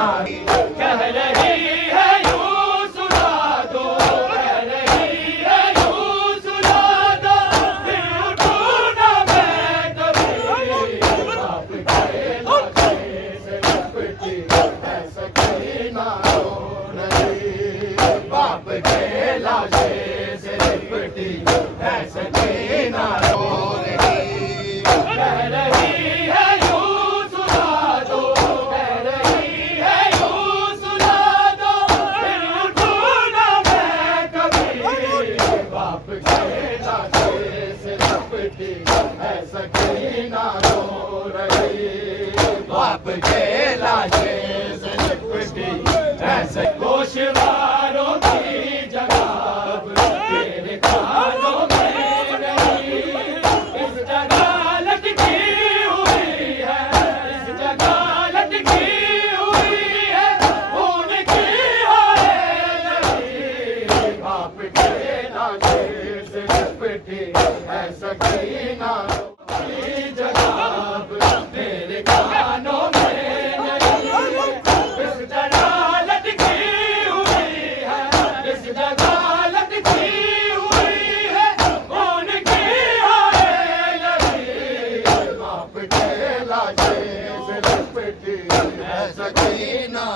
सकीना कह रही है यूं सुना दो, कह रही है यूं सुना दो, फिर उठूं ना मैं कभी। बाप के लाशे से लिपटी है सकीना रो रही, बाप के लाशे से लिपटी है सकीना रो रही। कह रही है यूं सुना दो, कह रही है यूं सुना दो, फिर उठूं ना मैं कभी। बाप के लाशे से लिपटी है सकीना रो रही, बाप के लाशे से लिपटी है गोशवारों की जगह तेरे कानों में नहीं, इस जगह लटकी हुई है, इस जगह लटकी हुई है, उनकी हाय नहीं। बाप के लाशे से लिपटी है सकीना की जगह मेरे कानों में नहीं, इस जगह लटकी हुई है, इस जगह लटकी हुई है, उनकी हाय नहीं। बाप के लाशे से लिपटी है सकीना।